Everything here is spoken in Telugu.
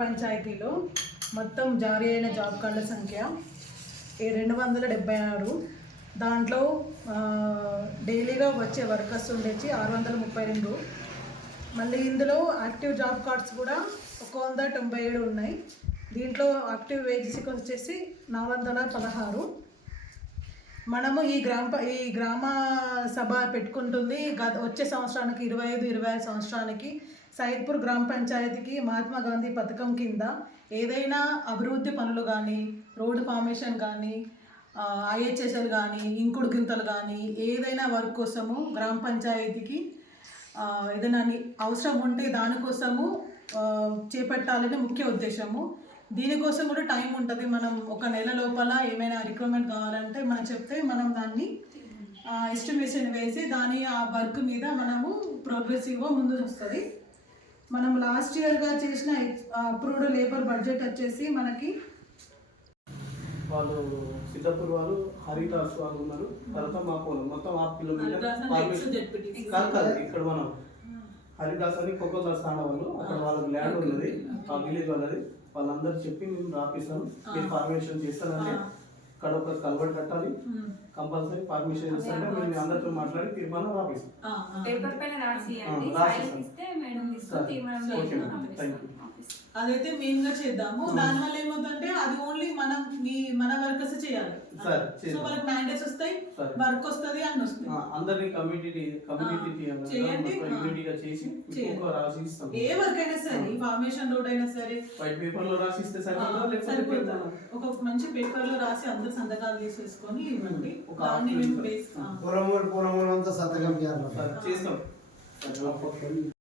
పంచాయతీలో మొత్తం జారీ అయిన జాబ్ కార్డుల సంఖ్య 276. దాంట్లో డైలీగా వచ్చే వర్కర్స్ ఉండేసి 632. మళ్ళీ ఇందులో యాక్టివ్ జాబ్ కార్డ్స్ కూడా 197 ఉన్నాయి. దీంట్లో యాక్టివ్ వేజెస్కి వచ్చేసి 416. మనము ఈ గ్రామ సభ పెట్టుకుంటుంది వచ్చే సంవత్సరానికి 25-26 సంవత్సరానికి సైద్పూర్ గ్రామ పంచాయతీకి మహాత్మా గాంధీ పథకం కింద ఏదైనా అభివృద్ధి పనులు కానీ, రోడ్డు ఫార్మేషన్ కానీ, IHSL కానీ, ఇంకుడు గింతలు కానీ ఏదైనా వర్క్ కోసము గ్రామ పంచాయతీకి ఏదైనా అవసరం ఉంటే దానికోసము చేపట్టాలని ముఖ్య ఉద్దేశము. దీనికోసం కూడా టైం ఉంటుంది. మనం ఒక నెల లోపల ఏమైనా రిక్వైర్మెంట్ కావాలంటే మనం చెప్తే మనం దాన్ని ఎస్టిమేషన్ వేసి ఆ వర్క్ మీద మనము ప్రోగ్రెసివ్గా ముందుకు వస్తుంది. మనం లాస్ట్ ఇయర్గా చేసిన అప్రూవ్డ్ లేబర్ బడ్జెట్ వచ్చేసి మనకి వాళ్ళు సిద్ధపూర్ వాళ్ళు హరిదాస్ వాళ్ళు ఉన్నారు. తర్వాత మా ఫోన్ మొత్తం 8 కిలోమీటర్ కాదు. ఇక్కడ మనం హరిదాస్ అని కొక్కదాస్ తాండ వాళ్ళు అక్కడ వాళ్ళకి ల్యాండ్ ఉన్నది, ఆ విలేజ్ వాళ్ళది. వాళ్ళందరూ చెప్పి మేము రాపిస్తాం, మీరు పర్మిషన్ చేస్తారంటే ఇక్కడ ఒక కల్వర్ట్ కట్టాలి, కంపల్సరీ పర్మిషన్ ఇస్తారంటే మేము అందరితో మాట్లాడి తీర్మానం రాపిస్తాం. అదైతే మెయిన్ గా చేద్దాము. దానివల్ల ఏమవుతుందంటే అది ఓన్లీ మన వర్కర్స్ చేయాలి. సో వాళ్ళకి మ్యాండేట్స్ వస్తాయి, వర్క్ వస్తుంది, అన్ని వస్తాయి. అందరినీ కమ్యూనిటీ చేసి రాసి ఇస్తాం. ఏ వర్క్ అయినా సరే, ఫార్మేషన్ రోడ్ అయినా సరే వైట్ పేపర్ లో రాసి ఇస్తే సరిపోతుంది. ఒక మంచి పేపర్ లో రాసి అందరు సంతకాలు తీసేసుకొని ఇవ్వండి. దాన్ని మేము సంతకం చేస్తాం.